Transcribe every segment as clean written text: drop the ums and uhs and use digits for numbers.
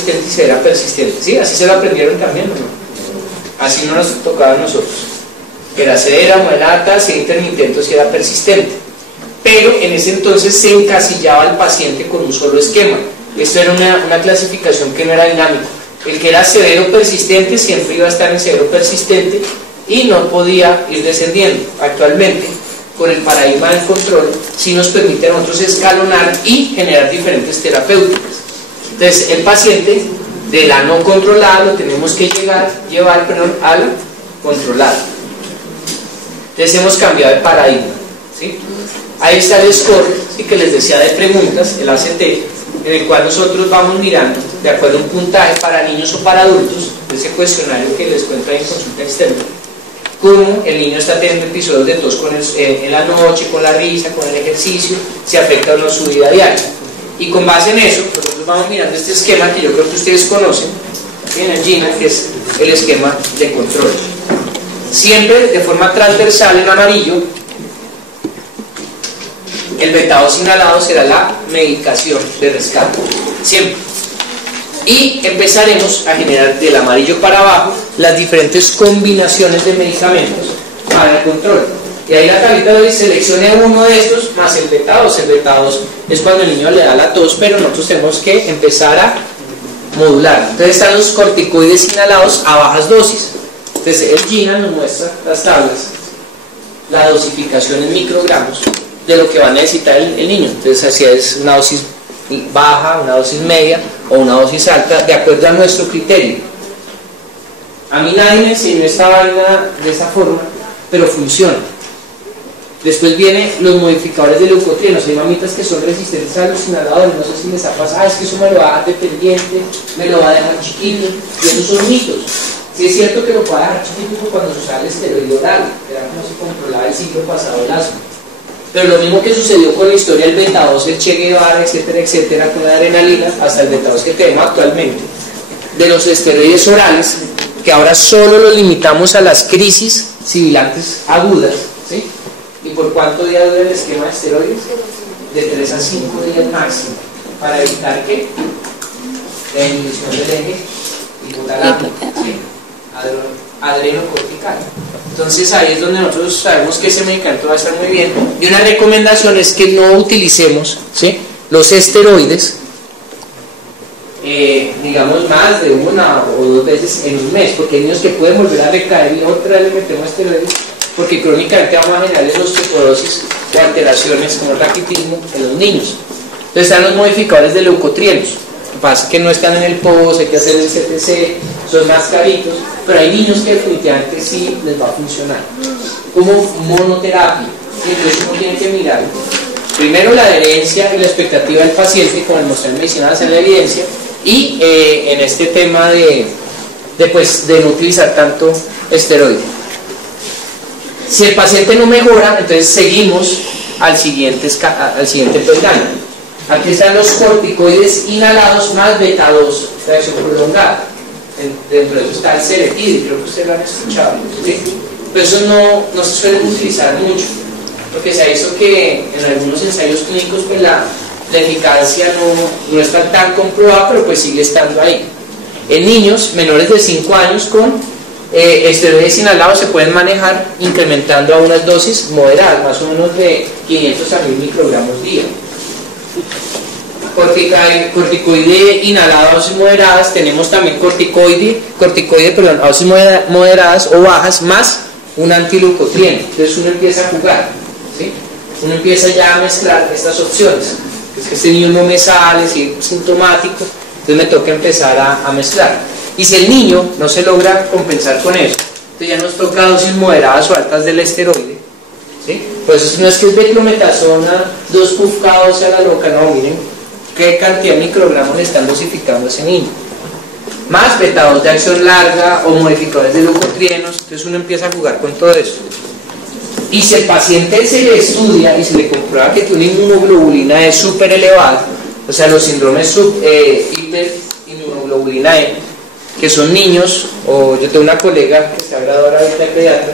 persistente y si era persistente. ¿Sí? Así se lo aprendieron también, ¿o no? Así no nos tocaba a nosotros. Era severa, moderada, si era intermitente, si era persistente. Pero en ese entonces se encasillaba al paciente con un solo esquema. Esto era una clasificación que no era dinámica. El que era severo persistente siempre iba a estar en severo persistente y no podía ir descendiendo. Actualmente, con el paradigma del control, sí nos permite a nosotros escalonar y generar diferentes terapéuticas. Entonces, el paciente de la no controlada lo tenemos que llevar a la controlada. Entonces, hemos cambiado el paradigma, ¿sí? Ahí está el score, ¿sí?, que les decía de preguntas, el ACT, en el cual nosotros vamos mirando, de acuerdo a un puntaje para niños o para adultos, de ese cuestionario que les cuento ahí en consulta externa, cómo el niño está teniendo episodios de tos en la noche, con la risa, con el ejercicio, si afecta o no su vida diaria. Y con base en eso, nosotros vamos mirando este esquema que yo creo que ustedes conocen, en el GINA, que es el esquema de control. Siempre de forma transversal en amarillo, el beta-2 inhalado será la medicación de rescate, siempre. Y empezaremos a generar del amarillo para abajo las diferentes combinaciones de medicamentos para el control. Y ahí la tablita lo dice, seleccione uno de estos más el beta-2. El beta-2 es cuando el niño le da la tos, pero nosotros tenemos que empezar a modular. Entonces están los corticoides inhalados a bajas dosis. Entonces el GINA nos muestra las tablas, la dosificación en microgramos de lo que va a necesitar el niño. Entonces así es una dosis baja, una dosis media o una dosis alta, de acuerdo a nuestro criterio. A mí nadie me enseñó esta vaina de esa forma, pero funciona. Después vienen los modificadores de leucotrienos. Hay mamitas que son resistentes a los inhaladores, no sé si les ha pasado, es que eso me lo va a dejar dependiente, me lo va a dejar chiquito, y esos son mitos. Sí es cierto que lo puede dejar chiquito cuando se usaba el esteroide oral, era como se controlaba el siglo pasado el asma. Pero lo mismo que sucedió con la historia del beta-2, el Che Guevara, etcétera, etcétera, con la adrenalina, hasta el beta-2 que tenemos actualmente, de los esteroides orales, que ahora solo los limitamos a las crisis sibilantes agudas, ¿sí? ¿Y por cuánto días dura el esquema de esteroides? De 3 a 5 días máximo, para evitar que la inhibición del eje hipotalámico, ¿sí?, adrenocortical. Entonces ahí es donde nosotros sabemos que ese medicamento va a estar muy bien. Y una recomendación es que no utilicemos, ¿sí?, los esteroides, digamos, más de 1 o 2 veces en un mes, porque hay niños que pueden volver a recaer y otra vez le metemos esteroides, porque crónicamente vamos a generar osteoporosis o alteraciones como el raquitismo en los niños. Entonces están los modificadores de leucotrienos. Lo que pasa es que no están en el POS, hay que hacer el CTC, son más caritos, pero hay niños que definitivamente sí les va a funcionar como monoterapia. Entonces uno tiene que mirar primero la adherencia y la expectativa del paciente, como mostrar en medicina hacer la evidencia, y en este tema de no utilizar tanto esteroide. Si el paciente no mejora, entonces seguimos al siguiente peldaño. Aquí están los corticoides inhalados más beta-2, esta acción prolongada. Dentro de eso está el Seretide, creo que ustedes lo han escuchado, ¿sí? Pero eso no se suele utilizar mucho, porque se ha visto que en algunos ensayos clínicos pues la eficacia no está tan comprobada, pero pues sigue estando ahí. En niños menores de 5 años con esteroides inhalados se pueden manejar incrementando a unas dosis moderadas, más o menos de 500 a 1000 microgramos día. Corticoide inhalado a dosis moderadas, tenemos también corticoide a dosis moderadas o bajas más un antileucotrieno. Entonces uno empieza a jugar, ¿sí? Uno empieza ya a mezclar estas opciones. Es que este niño no me sale, si es sintomático, entonces me toca empezar a mezclar. Y si el niño no se logra compensar con eso, entonces ya nos toca dosis moderadas o altas del esteroide, ¿sí? Pues eso no es que es beclometasona, 2 pufcados a la loca, no, miren qué cantidad de microgramos le están dosificando a ese niño. Más beta-2 de acción larga o modificadores de leucotrienos, entonces uno empieza a jugar con todo eso. Y si el paciente se le estudia y se le comprueba que tiene una inmunoglobulina E súper elevada, o sea, los síndromes hiperinmunoglobulina E, que son niños, o yo tengo una colega que está graduada ahorita de pediatra,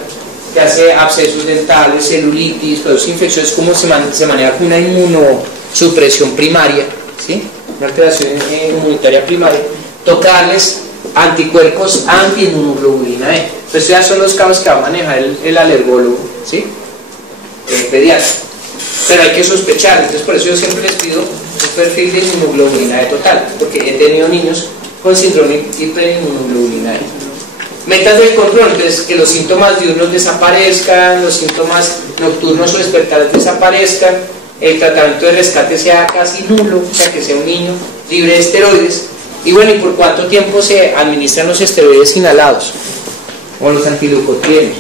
que hace abscesos dentales, celulitis, todas infecciones, como se maneja con una inmunosupresión primaria, ¿sí?, una alteración inmunitaria primaria. toca darles anticuerpos anti-inmunoglobulina E. Pues estos ya son los casos que va a manejar el alergólogo, ¿sí? El pediatra. Pero hay que sospechar, entonces por eso yo siempre les pido un perfil de inmunoglobulina E total, porque he tenido niños con síndrome hiperinmunoglobulina E. Metas del control, entonces que los síntomas diurnos desaparezcan, los síntomas nocturnos o despertares desaparezcan, el tratamiento de rescate sea casi nulo, o sea que sea un niño libre de esteroides. Y bueno, ¿y por cuánto tiempo se administran los esteroides inhalados? O los antileucotrienos.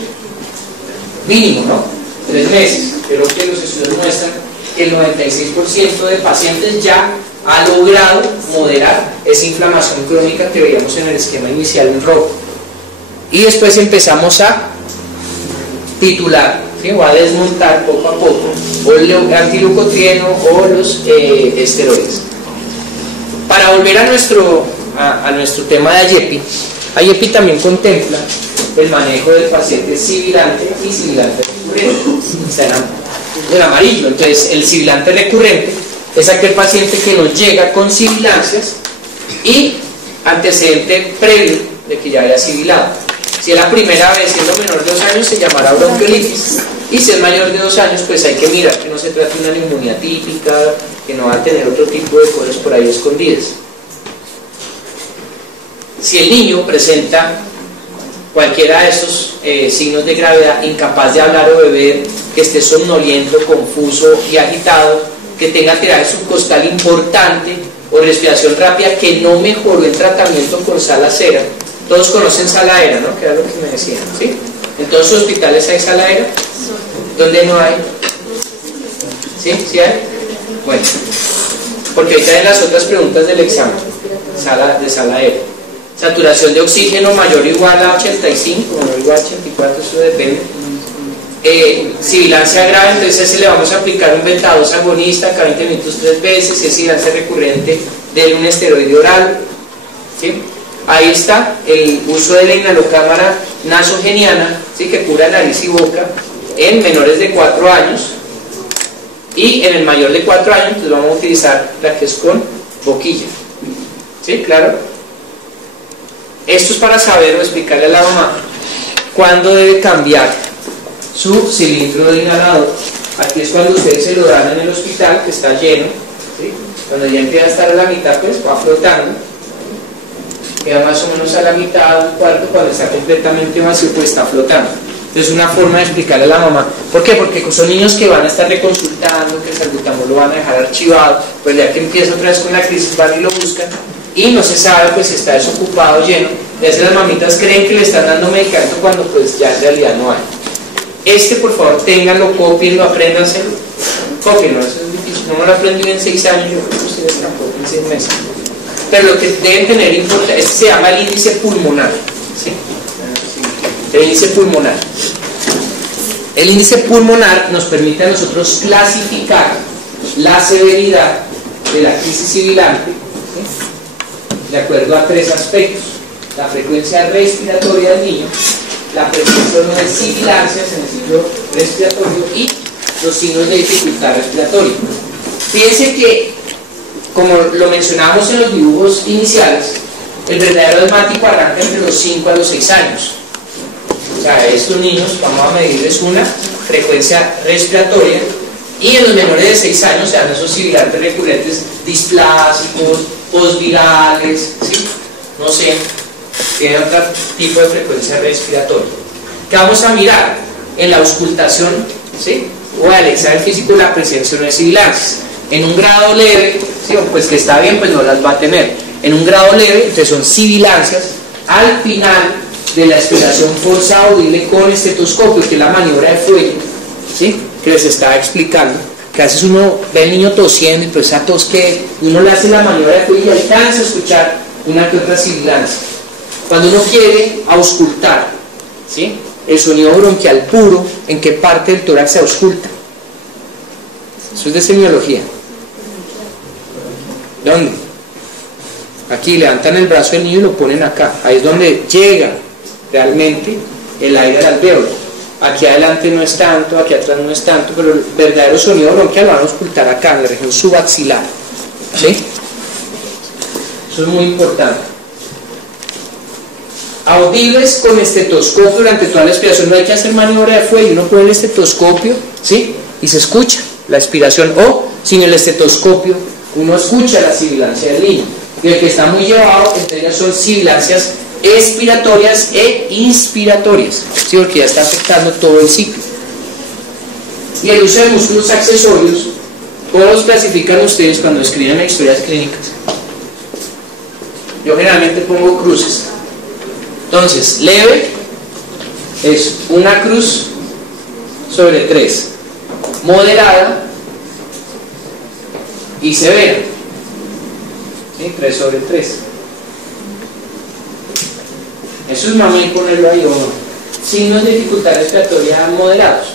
Mínimo, ¿no? 3 meses. Pero que los estudios muestran que el 96% de pacientes ya ha logrado moderar esa inflamación crónica que veíamos en el esquema inicial en rojo. Y después empezamos a titular, ¿sí? O a desmontar poco a poco o el antileucotrieno o los esteroides. Para volver a nuestro tema de AYEPI también contempla el manejo del paciente sibilante y sibilante recurrente. Está en amarillo. Entonces, el sibilante recurrente es aquel paciente que nos llega con sibilancias y antecedente previo de que ya haya sibilado. Si es la primera vez, siendo menor de 2 años, se llamará bronquiolitis. Y si es mayor de 2 años, pues hay que mirar que no se trate de una neumonía típica, que no va a tener otro tipo de cosas por ahí escondidas. Si el niño presenta cualquiera de estos signos de gravedad, incapaz de hablar o beber, que esté somnoliento, confuso y agitado, que tenga tiraje subcostal importante o respiración rápida, que no mejoró el tratamiento con saladera. Todos conocen saladera, ¿no? Que era lo que me decían, ¿sí? ¿En todos los hospitales hay saladera? ¿Dónde no hay? ¿Sí? ¿Sí hay? Bueno, porque ahorita en las otras preguntas del examen, de saladera. Saturación de oxígeno mayor o igual a 85, menor o igual a 84, eso depende. Sibilancia grave, entonces a ese le vamos a aplicar un beta-2 agonista cada 20 minutos 3 veces. Si es sibilancia recurrente, denle un esteroide oral, ¿sí? Ahí está el uso de la inhalocámara nasogeniana, ¿sí? Que cura nariz y boca en menores de 4 años, y en el mayor de 4 años entonces vamos a utilizar la que es con boquilla, ¿sí? Claro. Esto es para saber o explicarle a la mamá cuándo debe cambiar su cilindro de inhalador. Aquí es cuando ustedes se lo dan en el hospital, que está lleno, ¿sí? Cuando ya empieza a estar a la mitad, pues va flotando, queda más o menos a la mitad, un cuarto. Cuando está completamente vacío, pues está flotando. Entonces, una forma de explicarle a la mamá. ¿Por qué? Porque son niños que van a estar reconsultando, que el salbutamol lo van a dejar archivado, pues ya que empieza otra vez con la crisis, van y lo buscan, y no se sabe pues si está desocupado o lleno. Y así las mamitas creen que le están dando medicamento cuando pues ya en realidad no hay. Por favor, ténganlo, copienlo, apréndanselo. Copienlo, eso es difícil. No me lo aprendí en 6 años, yo creo que ustedes tampoco en 6 meses. Pero lo que deben tener importante, se llama el índice pulmonar, ¿sí? El índice pulmonar. El índice pulmonar nos permite a nosotros clasificar la severidad de la crisis sibilante, ¿sí? De acuerdo a 3 aspectos: la frecuencia respiratoria del niño, la presencia o no de sibilancias en el ciclo respiratorio y los signos de dificultad respiratoria. Fíjense que, como lo mencionábamos en los dibujos iniciales, el verdadero asmático arranca entre los 5 a los 6 años. O sea, estos niños vamos a medirles una frecuencia respiratoria, y en los menores de 6 años se dan esos sibilantes recurrentes displásicos, postvirales, ¿sí? No sé, tienen otro tipo de frecuencia respiratoria. ¿Qué vamos a mirar? En la auscultación, ¿sí? O al examen físico, la presencia de sibilancias. En un grado leve, ¿sí? Pues que está bien, pues no las va a tener. En un grado leve, entonces son sibilancias al final de la expiración forzada audible con estetoscopio, que es la maniobra de fuelle, ¿sí? Que les estaba explicando, que a veces uno ve al niño tosiendo y pues esa tos que uno le hace la maniobra de fuelle y alcanza a escuchar una que otra sibilancia. Cuando uno quiere auscultar, ¿sí? El sonido bronquial puro, ¿en qué parte del tórax se ausculta? Eso es de semiología. ¿Dónde? Aquí levantan el brazo del niño y lo ponen acá. Ahí es donde llega realmente el aire al alvéolo. Aquí adelante no es tanto, aquí atrás no es tanto, pero el verdadero sonido bronquial lo van a auscultar acá, en la región subaxilar, ¿sí? Eso es muy importante. audibles con estetoscopio durante toda la expiración. No hay que hacer maniobra de fuelle, uno pone el estetoscopio, ¿sí? Y se escucha la expiración, o sin el estetoscopio uno escucha la sibilancia del niño. Y el que está muy llevado, entonces son sibilancias expiratorias e inspiratorias, ¿sí? Porque ya está afectando todo el ciclo. Y el uso de músculos accesorios, ¿cómo los clasifican ustedes cuando escriben historias clínicas? Yo generalmente pongo cruces. Entonces, leve es una cruz sobre 3, moderada y severa, ¿sí? 3 sobre 3. Eso es mamá y ponerlo ahí, o no. Signos de dificultad respiratoria moderados.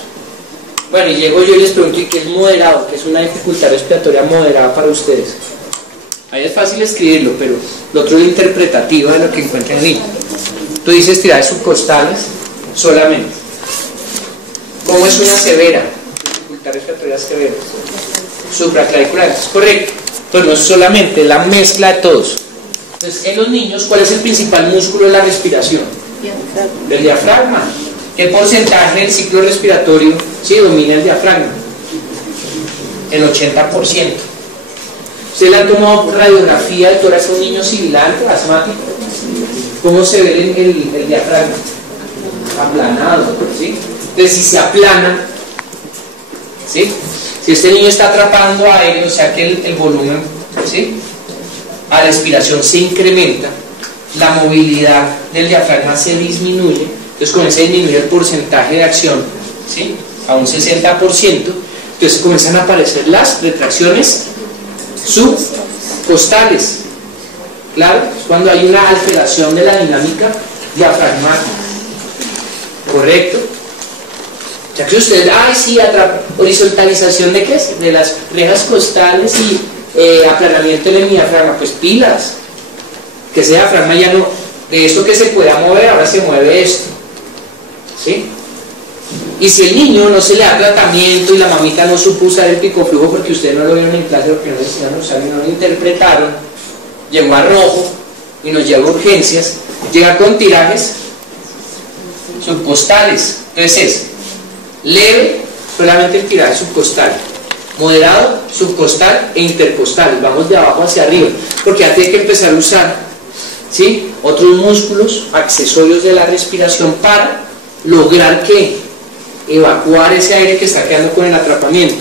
Bueno, y llego yo y les pregunto, ¿y qué es moderado? ¿Qué es una dificultad respiratoria moderada para ustedes? Ahí es fácil escribirlo, pero lo otro es interpretativo de lo que encuentran en línea. Tú dices tiradas subcostales solamente. ¿Cómo es una severa? Dificultad respiratoria severa. Supraclavicular, es correcto. Entonces no es solamente la mezcla de todos. Entonces, en los niños, ¿cuál es el principal músculo de la respiración? Del diafragma. ¿Qué porcentaje del ciclo respiratorio domina el diafragma? El 80%. ¿Usted le ha tomado radiografía de tórax a un niño sibilante, asmático? ¿Cómo se ve el diafragma? Aplanado, ¿sí? Entonces, si se aplana, ¿sí? Si este niño está atrapando aire, o sea que el volumen, ¿sí?, a la expiración se incrementa, la movilidad del diafragma se disminuye, entonces con ese disminuye el porcentaje de acción, ¿sí?, a un 60%, entonces comienzan a aparecer las retracciones subcostales. Claro, es cuando hay una alteración de la dinámica diafragmática. ¿Correcto? O sea que ustedes, ay sí, horizontalización de qué es, de las rejas costales y aplanamiento del diafragma, pues pilas, que ese diafragma ya no, de esto que se pueda mover, ahora se mueve esto, ¿sí? Y si el niño no se le da tratamiento y la mamita no supo usar el picoflujo porque ustedes no lo vieron en clase, porque no le enseñaron a usar y no lo interpretaron, llegó a rojo y nos lleva a urgencias, llega con tirajes subcostales. Entonces es leve, solamente el tiraje subcostal, moderado, subcostal e intercostal. Vamos de abajo hacia arriba, porque ya tiene que empezar a usar, ¿sí?, otros músculos accesorios de la respiración para lograr que evacuar ese aire que está quedando con el atrapamiento.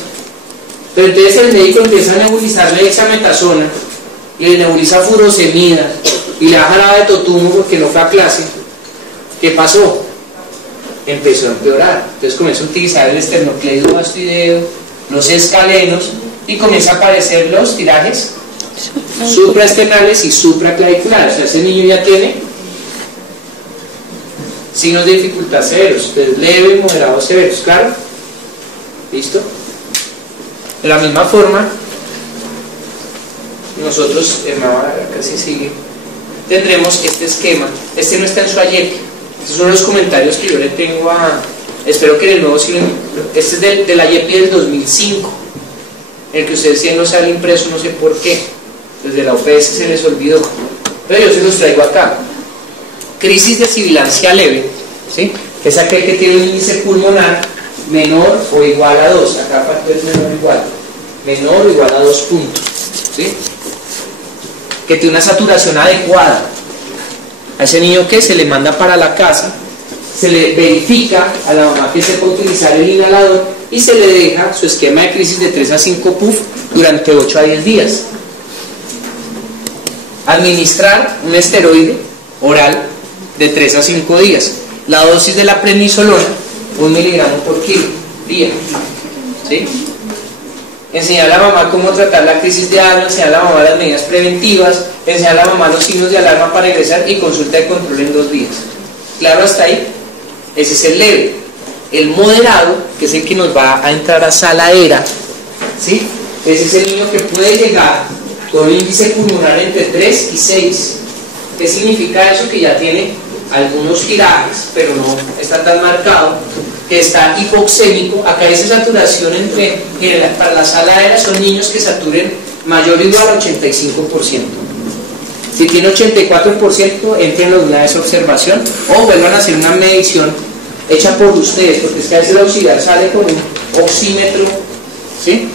Pero entonces el médico empieza a nebulizarle dexametasona y le nebuliza furosemida y le da jarabe de totumo porque no fue a clase. ¿Qué pasó? Empezó a empeorar. Entonces comienza a utilizar el esternocleido mastoideo, los escalenos, y comienza a aparecer los tirajes supraesternales y supraclaviculares. O sea, ese niño ya tiene signos de dificultad severos, entonces leve, moderado, severos. ¿Claro? ¿Listo? De la misma forma, nosotros, casi sigue, tendremos este esquema. Este no está en su AYEP. Estos son los comentarios que yo le tengo a... Espero que en el nuevo siglo... Este es del AYEP del 2005, el que ustedes tienen no sale impreso, no sé por qué. Desde la OPS se les olvidó, pero yo se los traigo acá. Crisis de sibilancia leve, ¿sí?, que es aquel que tiene un índice pulmonar menor o igual a 2. Acá factor es menor o igual. Menor o igual a 2 puntos, ¿sí?, que tiene una saturación adecuada. A ese niño que se le manda para la casa, se le verifica a la mamá que sepa utilizar el inhalador y se le deja su esquema de crisis de 3 a 5 puff durante 8 a 10 días. Administrar un esteroide oral de 3 a 5 días. La dosis de la prednisolona, 1 miligramo por kilo día, ¿sí? Enseñar a la mamá cómo tratar la crisis de asma, enseñar a la mamá las medidas preventivas, enseñar a la mamá los signos de alarma para regresar y consulta de control en 2 días. ¿Claro hasta ahí? Ese es el leve. El moderado, que es el que nos va a entrar a saladera, ¿sí?, ese es el niño que puede llegar con un índice pulmonar entre 3 y 6. ¿Qué significa eso? Que ya tiene algunos tirajes, pero no está tan marcado, que está hipoxémico. Acá dice saturación para la saladera son niños que saturen mayor o igual al 85%. Si tiene 84%, entren de una vez a observación o vuelvan a hacer una medición hecha por ustedes, porque es que a veces el auxiliar sale con un oxímetro, ¿sí?,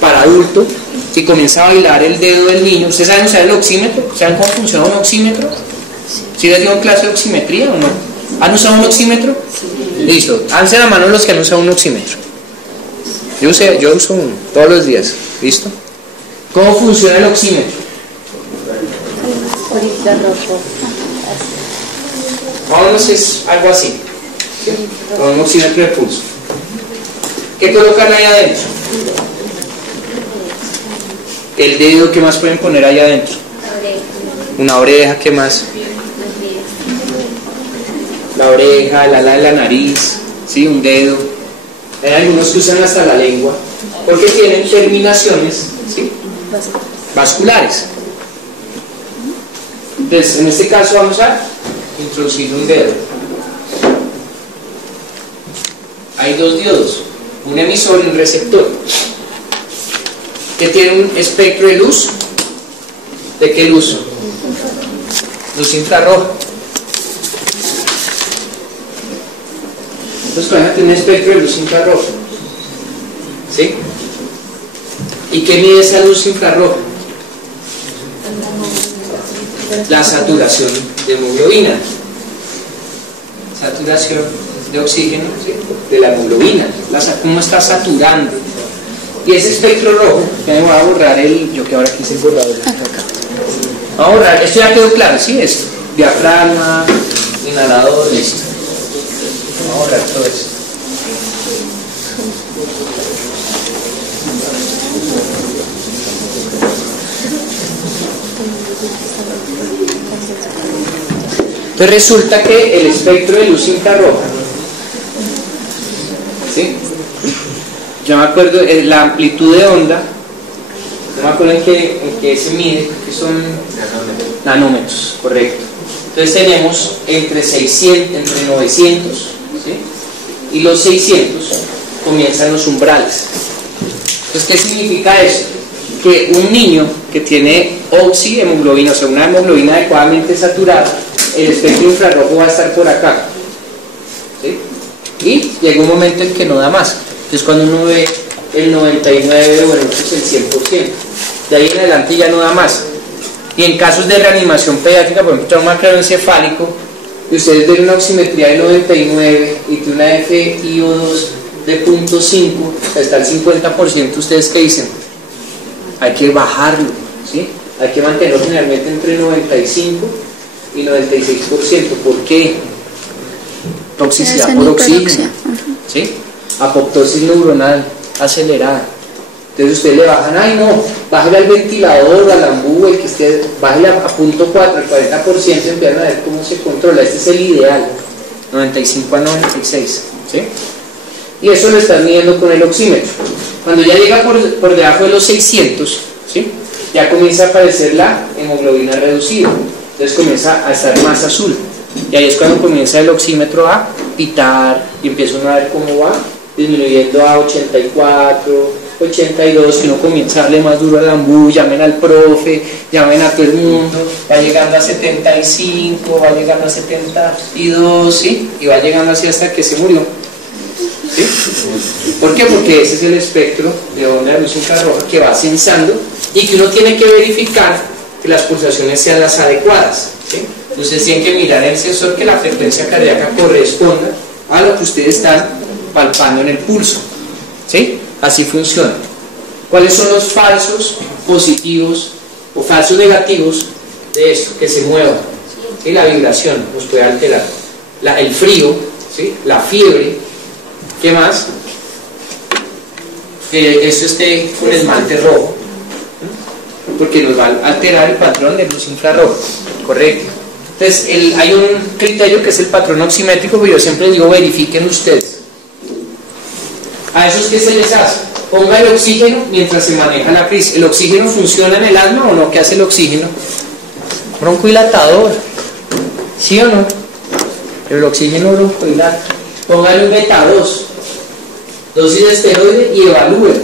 para adulto, si comienza a bailar el dedo del niño. ¿Ustedes saben usar el oxímetro? ¿Saben cómo funciona un oxímetro? ¿Sí les dio clase de oximetría o no? ¿Han usado un oxímetro? Listo, alcen la mano los que han usado un oxímetro. Yo uso uno todos los días. ¿Listo? ¿Cómo funciona el oxímetro? Vámonos, es algo así, ¿sí? Con un oxímetro de pulso. ¿Qué colocan ahí adentro? El dedo. ¿Qué más pueden poner ahí adentro? Una oreja. ¿Qué más? La oreja, el ala de la nariz, ¿sí? Un dedo. Hay algunos que usan hasta la lengua porque tienen terminaciones, ¿sí?, vasculares. Entonces, en este caso vamos a introducir un dedo. Hay dos diodos, un emisor y un receptor, que tienen un espectro de luz. ¿De qué luz? Luz infrarroja. Entonces, van a tener un espectro de luz infrarroja, ¿sí? ¿Y qué mide esa luz infrarroja? La saturación de hemoglobina, saturación de oxígeno, ¿sí?, de la hemoglobina, cómo está saturando. Y ese espectro rojo, que me voy a borrar yo que ahora quise borrar acá. Vamos a borrar, esto ya quedó claro, ¿sí? Esto, diafragma, inhalador, listo. Vamos a borrar todo esto. Entonces resulta que el espectro de luz infrarroja, ¿sí?, yo me acuerdo, la amplitud de onda, no me acuerdo en qué se mide, que son nanómetros, correcto. Entonces tenemos entre 900, ¿sí?, y los 600 comienzan los umbrales. Entonces, ¿qué significa eso? Que un niño que tiene oxihemoglobina, o sea, una hemoglobina adecuadamente saturada, el espectro infrarrojo va a estar por acá, ¿sí?, y llega un momento en que no da más. Entonces, cuando uno ve el 99, bueno, pues el 100%, de ahí en adelante ya no da más. Y en casos de reanimación pediátrica, por ejemplo, trauma craneoencefálico, y ustedes ven una oximetría de 99 y tiene una FiO2 de 0.5, hasta el 50%, ¿ustedes qué dicen? Hay que bajarlo, ¿sí? Hay que mantenerlo generalmente entre 95 y 96%. ¿Por qué? Toxicidad por oxígeno, ¿sí? Apoptosis neuronal acelerada. Entonces ustedes le bajan, ay no, bájale al ventilador, al ambú, el que esté, bájale a 0.4, al 40%, empiezan a ver cómo se controla. Este es el ideal, 95 a 96, ¿sí? Y eso lo están midiendo con el oxímetro. Cuando ya llega por debajo de los 600, ¿sí?, ya comienza a aparecer la hemoglobina reducida. Entonces comienza a estar más azul. Y ahí es cuando comienza el oxímetro a pitar y empieza uno a ver cómo va disminuyendo a 84, 82, que uno comienza a darle más duro al ambú, llamen al profe, llamen a todo el mundo, va llegando a 75, va llegando a 72, ¿sí?, y va llegando así hasta que se murió, ¿sí? ¿Por qué? Porque ese es el espectro de onda de luz infrarroja que va sensando y que uno tiene que verificar que las pulsaciones sean las adecuadas, ¿sí? Entonces tienen que mirar el sensor, que la frecuencia cardíaca corresponda a lo que ustedes están palpando en el pulso, ¿sí? Así funciona. ¿Cuáles son los falsos positivos o falsos negativos de esto? Que se mueva, ¿sí? La vibración nos puede alterar, el frío, ¿sí?, la fiebre. ¿Qué más? Que esto esté con esmalte rojo, porque nos va a alterar el patrón de luz infrarroja, correcto. Entonces hay un criterio que es el patrón oximétrico, que yo siempre digo, verifiquen ustedes. A esos que se les hace, ponga el oxígeno mientras se maneja la crisis. ¿El oxígeno funciona en el asma o no? ¿Qué hace el oxígeno? Broncohilatador, ¿sí o no? Pero el oxígeno broncohilata. Póngale un beta 2, dosis de esteroide, y evalúen.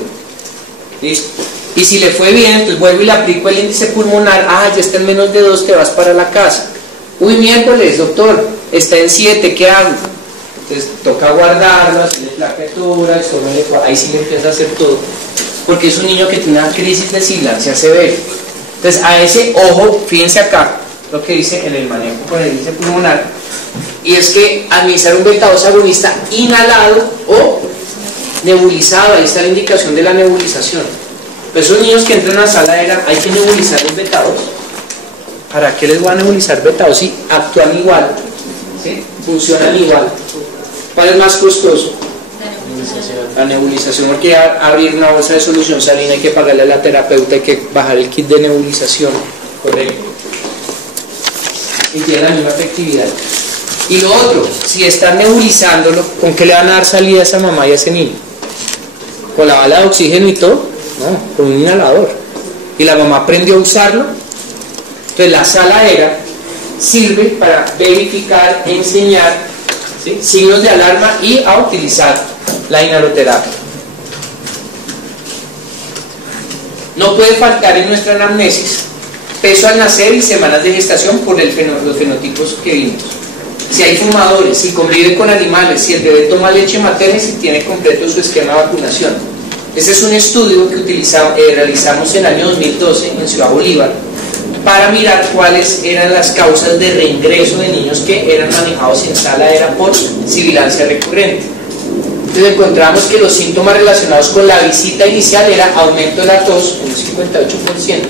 ¿Listo? Y si le fue bien, entonces vuelvo y le aplico el índice pulmonar. Ah, ya está en menos de 2, te vas para la casa. Uy, miércoles, doctor, está en 7, ¿qué hago? Entonces toca guardarlo, hacerle plaquetura, ahí sí le empieza a hacer todo. Porque es un niño que tiene una crisis de sibilancia severa. Entonces a ese ojo, fíjense acá, lo que dice en el manejo con el índice pulmonar, y es que administrar un beta-2 agonista inhalado o nebulizado, ahí está la indicación de la nebulización. Pero esos niños que entran a la sala aérea, hay que nebulizar los beta-2. ¿Para qué les voy a nebulizar beta-2 si actúan igual? ¿Sí? Funcionan igual. ¿Cuál es más costoso? La nebulización, porque abrir una bolsa de solución salina hay que pagarle a la terapeuta, hay que bajar el kit de nebulización, correcto, y tiene la misma efectividad. Y lo otro, si están nebulizándolo, ¿con qué le van a dar salida a esa mamá y a ese niño? ¿Con la bala de oxígeno y todo? No, con un inhalador. Y la mamá aprendió a usarlo. Entonces la sala aérea sirve para verificar, enseñar, ¿sí?, signos de alarma y a utilizar la inhaloterapia. No puede faltar en nuestra anamnesis peso al nacer y semanas de gestación por los fenotipos que vimos. Si hay fumadores, si convive con animales, si el bebé toma leche materna y si tiene completo su esquema de vacunación. Este es un estudio que realizamos en el año 2012 en Ciudad Bolívar para mirar cuáles eran las causas de reingreso de niños que eran manejados en sala aérea por sibilancia recurrente. Entonces encontramos que los síntomas relacionados con la visita inicial era aumento de la tos, un 58%.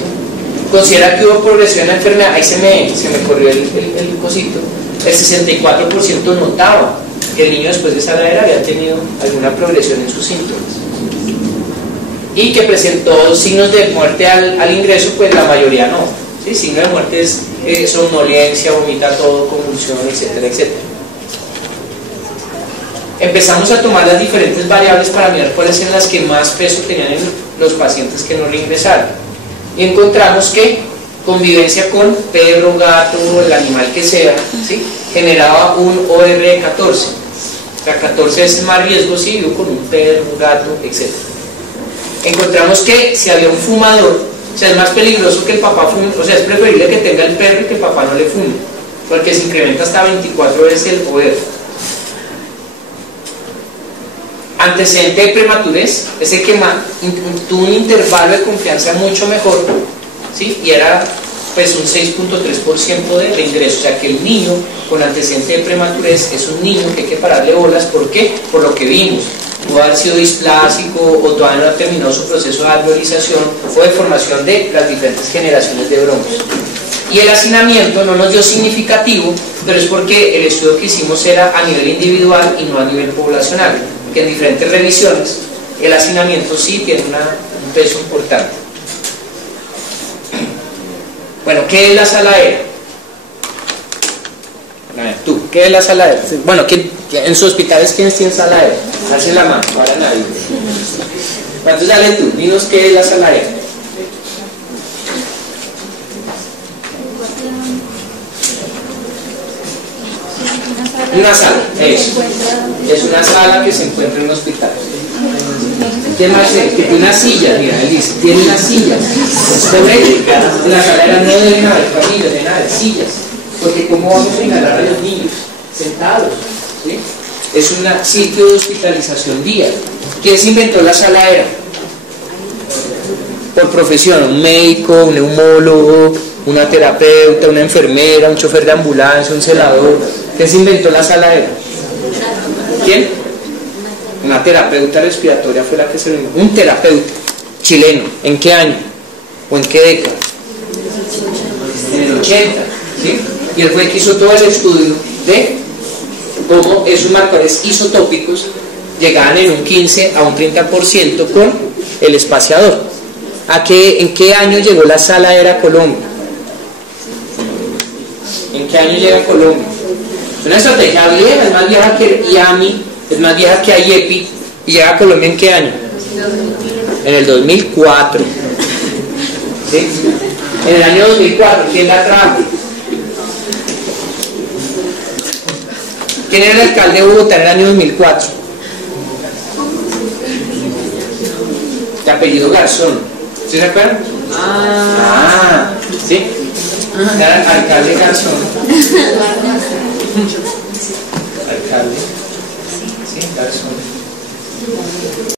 Considera que hubo progresión en la enfermedad, ahí se me corrió el cosito. El 64% notaba que el niño después de sala aérea había tenido alguna progresión en sus síntomas. Y que presentó signos de muerte al ingreso, pues la mayoría no. ¿Sí? Signo de muerte es somnolencia, vomita todo, convulsión, etcétera, etcétera. Empezamos a tomar las diferentes variables para mirar cuáles eran las que más peso tenían en los pacientes que no reingresaron. Y encontramos que convivencia con perro, gato, el animal que sea, ¿sí?, generaba un OR de 14. O sea, 14 veces más riesgo si vivo con un perro, un gato, etc. Encontramos que si había un fumador, o sea, es más peligroso que el papá fume, o sea, es preferible que tenga el perro y que el papá no le fume, porque se incrementa hasta 24 veces el OR. Antecedente de prematurez, ese que tuvo un intervalo de confianza mucho mejor, ¿sí?, y era pues un 6.3% de reingreso. O sea que el niño con antecedente de prematurez es un niño que hay que pararle bolas. ¿Por qué? Por lo que vimos. Pudo haber sido displásico o todavía no ha terminado su proceso de alveolización o de formación de las diferentes generaciones de broncos. Y el hacinamiento no nos dio significativo, pero es porque el estudio que hicimos era a nivel individual y no a nivel poblacional, que en diferentes revisiones el hacinamiento sí tiene un peso importante. Bueno, ¿qué es la sala aérea? A ver, tú, ¿qué es la sala aérea? Bueno, en sus hospitales, ¿quiénes tienen sala aérea? Hacen la mano, ahora nadie. ¿Cuántos sale tú? Dinos qué es la sala aérea. Una sala, eso. Es una sala que se encuentra en un hospital. El tema es que tiene una silla, mira, él dice, tiene una silla. Es correcto, en la sala aérea no deben haber familias, deben haber sillas. Porque ¿cómo vamos a inhalar a los niños? Sentados, ¿sí? Es un sitio de hospitalización día. ¿Quién se inventó la sala aérea? Por profesión, un médico, un neumólogo, una terapeuta, una enfermera, un chofer de ambulancia, un celador. ¿Quién se inventó la sala aérea? ¿Quién? Una terapeuta respiratoria fue la que se inventó. Un terapeuta chileno. ¿En qué año? ¿O en qué década? En el 80, ¿sí? Y él fue el que hizo todo el estudio de cómo esos marcadores isotópicos llegaban en un 15 a un 30% con el espaciador. ¿En qué año llegó la sala aérea a Colombia? ¿En qué año llega a Colombia? Es una estrategia vieja, es más vieja que IAMI, es más vieja que IEPI. ¿Y llega a Colombia en qué año? En el 2004. ¿Sí? En el año 2004, ¿quién la trajo? ¿Quién era el alcalde de Bogotá en el año 2004? De apellido Garzón. ¿Sí se acuerdan? ¿Sí? Era alcalde Garzón. Alcalde. Sí, Garzón.